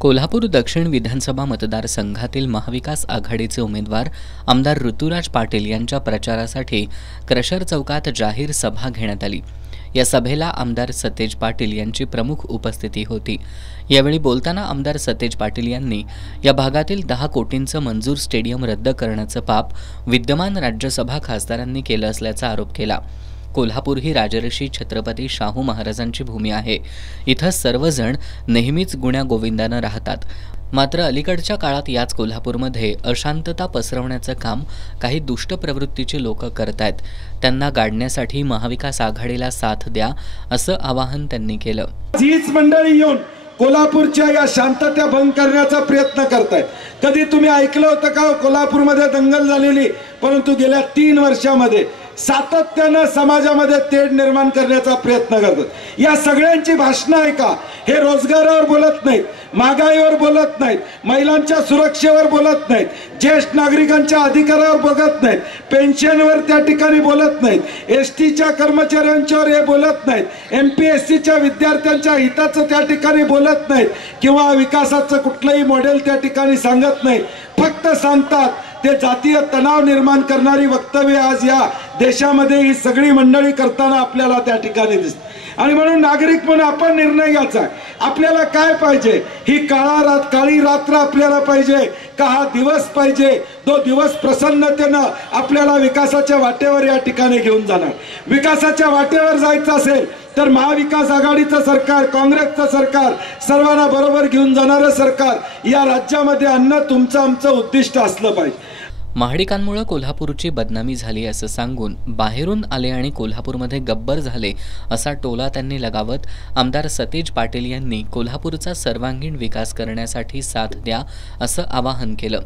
कोल्हापूर दक्षिण विधानसभा मतदारसंघातील महाविकास आघाडीचे उमेदवार आमदार ऋतुराज पाटील यांच्या प्रचारासाठी क्रशर चौकात जाहीर सभा घेण्यात आली। या सभेला आमदार सतेज पाटील यांची प्रमुख उपस्थिती होती। यावेळी बोलताना आमदार सतेज पाटील यांनी या भागातील 10 कोटींचं मंजूर स्टेडियम रद्द करण्याचं पाप विद्यमान राज्यसभा खासदारांनी केलं असल्याचा आरोप केला। कोल्हापूर ही राजर्षी छत्रपती शाहू महाराजांची भूमी आहे। इथं सर्वजण नेहमीच गुण्या गोविंदानं राहतात। मात्र अलीकडच्या काळात याच कोल्हापूरमध्ये अशांतता पसरवण्याचं काम काही दुष्ट प्रवृत्तीचे लोक करतायत। त्यांना गाडण्यासाठी महाविकास आघाडीला साथ द्या असं आवाहन त्यांनी केलं। हीच मंडळी येऊन कोल्हापूरच्या या शांतता भंग करण्याचा प्रयत्न करतायत। कधी तुम्ही ऐकलं होतं का कोल्हापूरमध्ये दंगल झालेली? परंतु गेल्या 3 वर्षांमध्ये सातत्यानं समाजामध्ये तेढ निर्माण करण्याचा प्रयत्न करतात। या सगळ्यांची भाषणं आहे का? हे रोजगारावर बोलत नाहीत, महागाईवर बोलत नाहीत, महिलांच्या सुरक्षेवर बोलत नाहीत, ज्येष्ठ नागरिकांच्या अधिकारावर बघत नाहीत, पेन्शनवर त्या ठिकाणी बोलत नाहीत, एसटीच्या कर्मचाऱ्यांच्यावर हे बोलत नाहीत, MPSCच्या विद्यार्थ्यांच्या हिताचं त्या ठिकाणी बोलत नाहीत किंवा विकासाचं कुठलंही मॉडेल त्या ठिकाणी सांगत नाहीत। फक्त सांगतात ते जातीय तणाव निर्माण करणारी वक्तव्य आज या देशामध्ये ही सगळी मंडळी करताना आपल्याला त्या ठिकाणी दिसते। आणि म्हणून नागरिक म्हणून आपण निर्णय घ्यायचा आहे, आपल्याला काय पाहिजे? ही काळी रात्र आपल्याला पाहिजे का हा दिवस पाहिजे? तो दिवस प्रसन्नतेनं आपल्याला विकासाच्या वाटेवर या ठिकाणी घेऊन जाणार। विकासाच्या वाटेवर जायचं असेल तर महाविकास आघाडीचं सरकार, काँग्रेसचं सरकार, सर्वांना बरोबर घेऊन जाणारं सरकार या राज्यामध्ये आणणं तुमचं आमचं उद्दिष्ट असलं पाहिजे। महाडिकांमुळे कोल्हापूरची बदनामी झाली असं सांगून बाहेरून आले आणि कोल्हापूरमध्ये गब्बर झाले असा टोला त्यांनी लगावत आमदार सतेज पाटील यांनी कोल्हापूरचा सर्वांगीण विकास करण्यासाठी साथ द्या असं आवाहन केलं।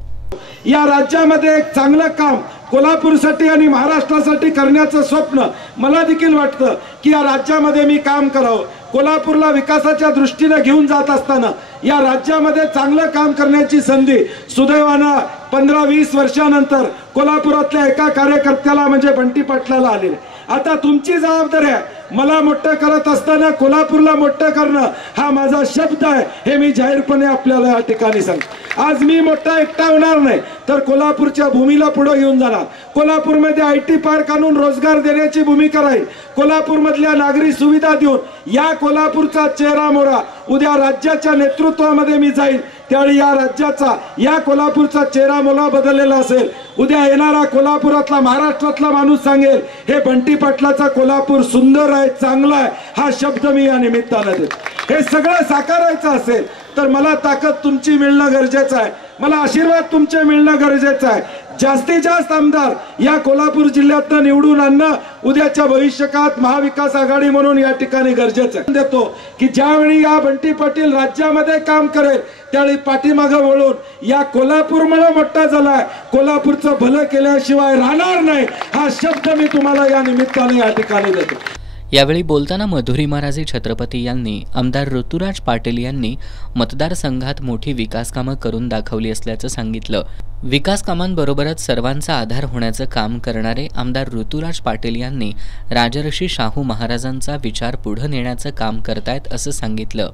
या राज्यामध्ये एक चांगलं काम कोल्हापूरसाठी आणि महाराष्ट्रासाठी करण्याचं स्वप्न मला देखील वाटतं की या राज्यामध्ये मी काम करावं। कोल्हापूरला विकासाच्या दृष्टीने घेऊन जात असताना या राज्यामध्ये चांगलं काम करण्याची संधी सुदैवानं 15-20 वर्षानंतर कोल्हापुरातल्या एका कार्यकर्त्याला म्हणजे बंटी पाटलाला आलेले। आता तुमची जबाबदारी आहे, मला मोठं करत असताना कोल्हापूरला मोठं करणं हा माझा शब्द आहे, हे मी जाहीरपणे आपल्याला या ठिकाणी सांगतो। आज मी मोठा एकटा होणार नाही तर कोल्हापूरच्या भूमीला पुढे घेऊन जाणार। कोल्हापूरमध्ये IT पार्क आणून रोजगार देण्याची भूमिका राहील। कोल्हापूरमधल्या नागरी सुविधा देऊन या कोल्हापूरचा चेहरा मोहरा उद्या राज्याच्या नेतृत्वामध्ये मी जाईल, त्यावेळी या राज्याचा, या कोल्हापूरचा चेहरा मोहरा बदललेला असेल। उद्या येणारा कोल्हापुरातला, महाराष्ट्रातला माणूस सांगेल हे बंटी पाटलाचा कोल्हापूर सुंदर आहे, चांगला आहे, हा शब्द मी या निमित्तानं देतो। हे सगळं साकारायचं असेल तर मला ताकद तुमची मिळणं गरजेचं आहे, मला आशीर्वाद तुमचे मिळणं गरजेचं आहे। जास्तीत जास्त आमदार या कोल्हापूर जिल्ह्यातनं निवडून आणणं उद्याच्या भविष्यकाळात महाविकास आघाडी म्हणून या ठिकाणी गरजेचं आहे। देतो की ज्यावेळी या बंटी पाटील राज्यामध्ये काम करेल त्यावेळी पाठीमागं वळून या कोल्हापूरमुळे मोठा झालाय, कोल्हापूरचं भलं केल्याशिवाय राहणार नाही, हा शब्द मी तुम्हाला या निमित्ताने या ठिकाणी देतो। यावेळी बोलताना मधुरी महाराजे छत्रपती यांनी आमदार ऋतुराज पाटील यांनी मतदारसंघात मोठी विकास कामं करून दाखवली असल्याचं सांगितलं। विकास कामांबरोबरच सर्वांचा आधार होण्याचं काम करणारे आमदार ऋतुराज पाटील यांनी राजर्षी शाहू महाराजांचा विचार पुढे नेण्याचं काम करतायत असं सांगितलं।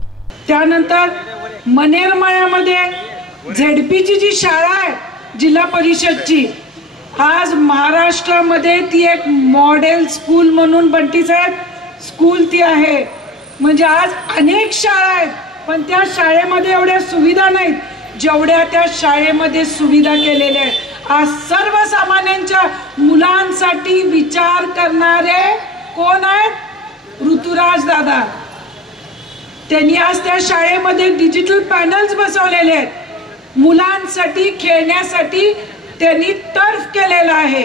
त्यानंतर मनेरमाळ्यामध्ये ZPची जी शाळा आहे जिल्हा परिषदची, आज महाराष्ट्रामध्ये ती एक मॉडेल स्कूल म्हणून बंटी साहेब स्कूल ती आहे। म्हणजे आज अनेक शाळा आहेत पण त्या शाळेमध्ये एवढ्या सुविधा नाहीत जेवढ्या त्या शाळेमध्ये सुविधा केलेल्या आहेत। आज सर्वसामान्यांच्या मुलांसाठी विचार करणारे कोण आहेत? ऋतुराज दादा। त्यांनी आज त्या शाळेमध्ये डिजिटल पॅनल्स बसवलेले आहेत, मुलांसाठी खेळण्यासाठी त्यांनी टर्फ केलेला आहे।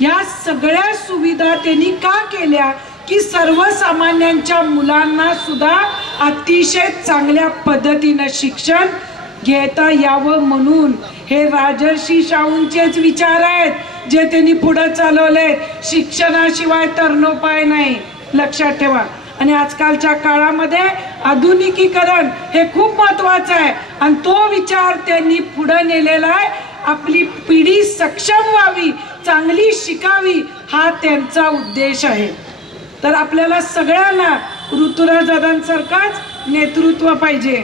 या सगळ्या सुविधा त्यांनी का केल्या की सर्वसामान्यांच्या मुलांना सुद्धा अतिशय चांगल्या पद्धतीने शिक्षण घेता यावं म्हणून हे राजर्षी शाहूंचेच विचार आहेत जे त्यांनी पुढे चालवले। शिक्षणाशिवाय तरणोपाय नाही, लक्षात ठेवा। आणि आजकालच्या काळामध्ये आधुनिकीकरण हे खूप महत्त्वाचं आहे आणि तो विचार त्यांनी पुढे नेलेला आहे। आपली पिढी सक्षम व्हावी, चांगली शिकावी, हा त्यांचा उद्देश आहे। तर आपल्याला सगळ्यांना ऋतुराज दादांसारखंच नेतृत्व पाहिजे।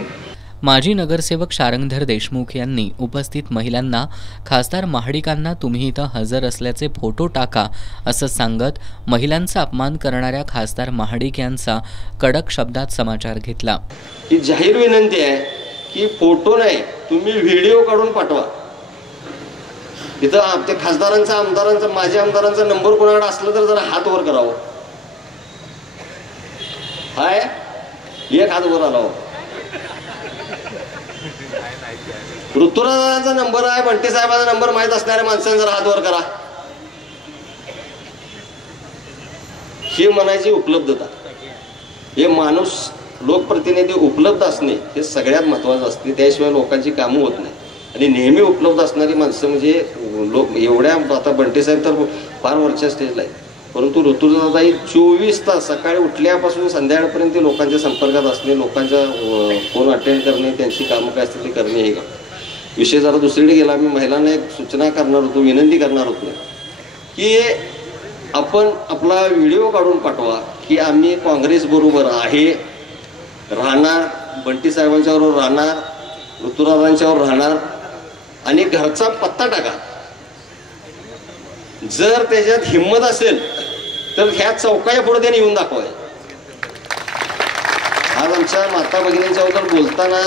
माजी नगरसेवक शारंगधर देशमुख यांनी उपस्थित महिलांना खासदार महाडिकांना तुम्ही इथं हजर असल्याचे फोटो टाका असं सांगत महिलांचा अपमान करणाऱ्या खासदार महाडिक यांचा कडक शब्दात समाचार घेतला। ही जाहीर विनंती आहे की फोटो नाही, तुम्ही व्हिडिओ काढून पाठवा। इथं ते खासदारांचा, आमदारांचा, माझ्या आमदारांचा नंबर कोणाकडे असलं तर जरा हात वर करावं। हाय, एक हात वर आला हो। ऋतुराजांचा नंबर आहे, बंटी साहेबांचा नंबर माहित असणाऱ्या माणसांनी जरा हात वर करा। ही म्हणायची उपलब्धता, हे माणूस लोकप्रतिनिधी उपलब्ध असणे हे सगळ्यात महत्वाचं असते, त्याशिवाय लोकांची कामं होत नाही। आणि नेहमी उपलब्ध असणारी माणसं म्हणजे लोक एवढ्या, आता बंटी साहेब तर फार वरच्या स्टेजला आहे, परंतु ऋतुराजाताई 24 तास सकाळी उठल्यापासून संध्याकाळपर्यंत लोकांच्या संपर्कात असणे, लोकांच्या फोन अटेंड करणे, त्यांची कामं काय असतील ते करणे, हे काम विषय जरा दुसरीकडे गेला। मी महिलांना एक सूचना करणार होतो, विनंती करणार होतो की आपण आपला व्हिडिओ काढून पाठवा की आम्ही काँग्रेस बरोबर आहे, राहणार, बंटी साहेबांच्याबरोबर राहणार, ऋतुराजांच्यावर राहणार, आणि घरचा पत्ता टाका। जर त्याच्यात हिंमत असेल तर ह्या चौकाच्या पुढे त्यांनी येऊन दाखवाय। आज आमच्या माता भगिनींच्याबद्दल बोलताना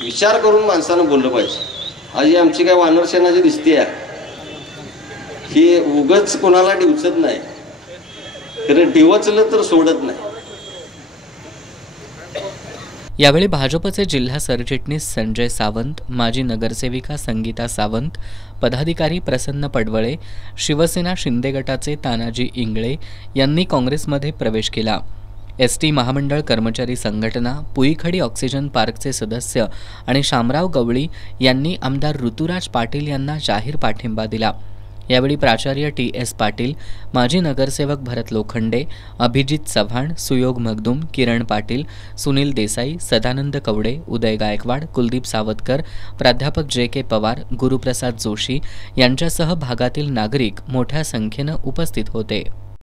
विचार करून माणसानं बोललं पाहिजे। आज ही आमची काय वानर सेनाची दिसते आहे, ही उगच कोणाला डिवचत नाही, खरं डिवचलं तर सोडत नाही। यावेळी भाजपचे जिल्हा सरचिटणीस संजय सावंत, माजी नगरसेविका संगीता सावंत, पदाधिकारी प्रसन्न पडवळे, शिवसेना शिंदे गटाचे तानाजी इंगळे यांनी काँग्रेसमध्ये प्रवेश केला। एसटी महामंडळ कर्मचारी संघटना, पुईखडी ऑक्सिजन पार्कचे सदस्य आणि शामराव गवळी यांनी आमदार ऋतुराज पाटील यांना जाहीर पाठिंबा दिला। यावेळी प्राचार्य TS पाटील, माजी नगरसेवक भरत लोखंडे, अभिजित चव्हाण, सुयोग मगदूम, किरण पाटील, सुनील देसाई, सदानंद कवडे, उदय गायकवाड, कुलदीप सावतकर, प्राध्यापक JK पवार, गुरुप्रसाद जोशी यांच्यासह भागातील नागरिक मोठ्या संख्येनं उपस्थित होते।